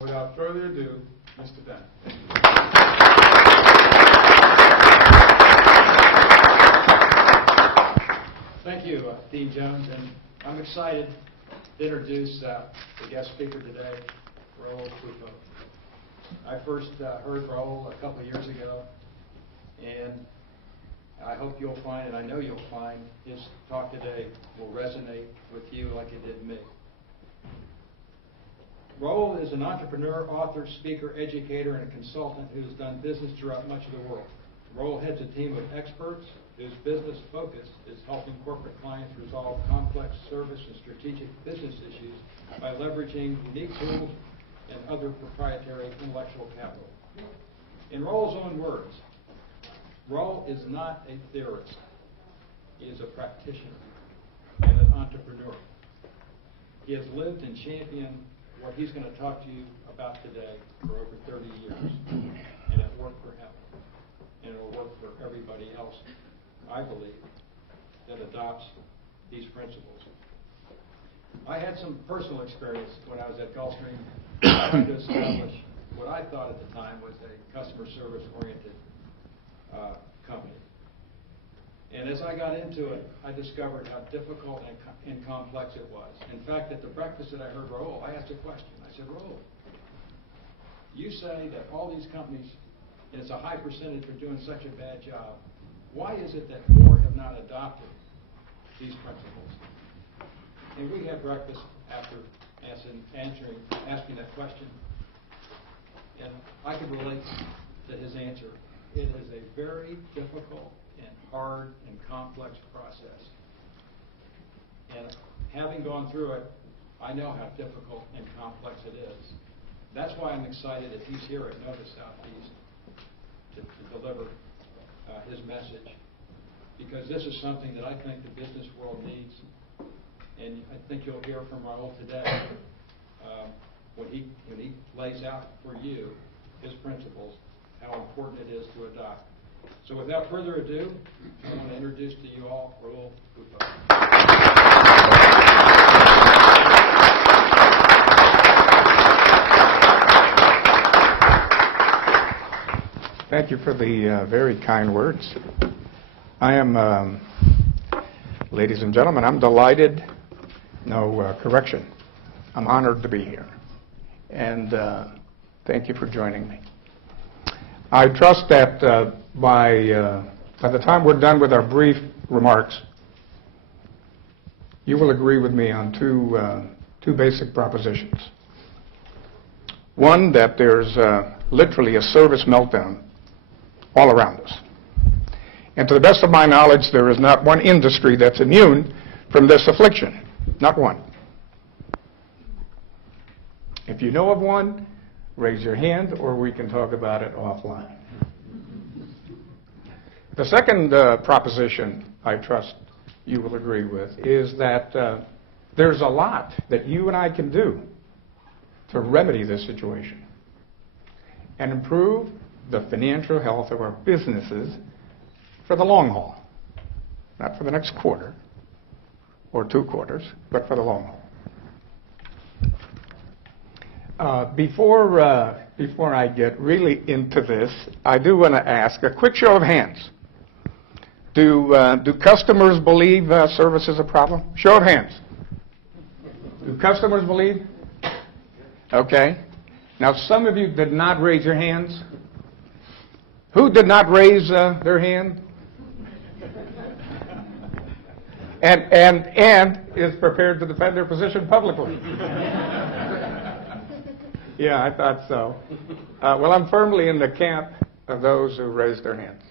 Without further ado, Mr. Bennett. Thank you, Dean Jones, and I'm excited to introduce the guest speaker today, Raul Pupo. I first heard Raul a couple of years ago, and I hope you'll find, and I know you'll find, his talk today will resonate with you like it did me. Raul is an entrepreneur, author, speaker, educator, and a consultant who has done business throughout much of the world. Raul heads a team of experts whose business focus is helping corporate clients resolve complex service and strategic business issues by leveraging unique tools and other proprietary intellectual capital. In Raul's own words, Raul is not a theorist. He is a practitioner and an entrepreneur. He has lived and championed what he's going to talk to you about today for over 30 years. And it worked for him. And it will work for everybody else, I believe, that adopts these principles. I had some personal experience when I was at Gulfstream trying to establish what I thought at the time was a customer service-oriented company. And as I got into it, I discovered how difficult and complex it was. In fact, at the breakfast that I heard Raul, I asked a question. I said, Raul, you say that all these companies, and it's a high percentage, are doing such a bad job. Why is it that more have not adopted these principles? And we had breakfast after asking that question, and I could relate to his answer. It is a very difficult and hard and complex process. And having gone through it, I know how difficult and complex it is. That's why I'm excited that he's here at Nova Southeast to deliver his message, because this is something that I think the business world needs. And I think you'll hear from Raul today when he lays out for you his principles, how important it is to adopt. So without further ado, I want to introduce to you all Raul Pupo. Thank you for the very kind words. I am, ladies and gentlemen, I'm delighted, no correction. I'm honored to be here. And thank you for joining me. I trust that by the time we're done with our brief remarks, you will agree with me on two basic propositions. One, that there's literally a service meltdown all around us. And to the best of my knowledge, there is not one industry that's immune from this affliction. Not one. If you know of one, raise your hand, or we can talk about it offline. The second proposition, I trust you will agree with, is that there's a lot that you and I can do to remedy this situation and improve the financial health of our businesses for the long haul. Not for the next quarter or 2 quarters, but for the long haul. Before I get really into this, I do want to ask a quick show of hands. Do customers believe service is a problem? Show of hands. Do customers believe? Okay. Now, some of you did not raise your hands. Who did not raise their hand? And is prepared to defend their position publicly. Yeah, I thought so. Well, I'm firmly in the camp of those who raised their hands.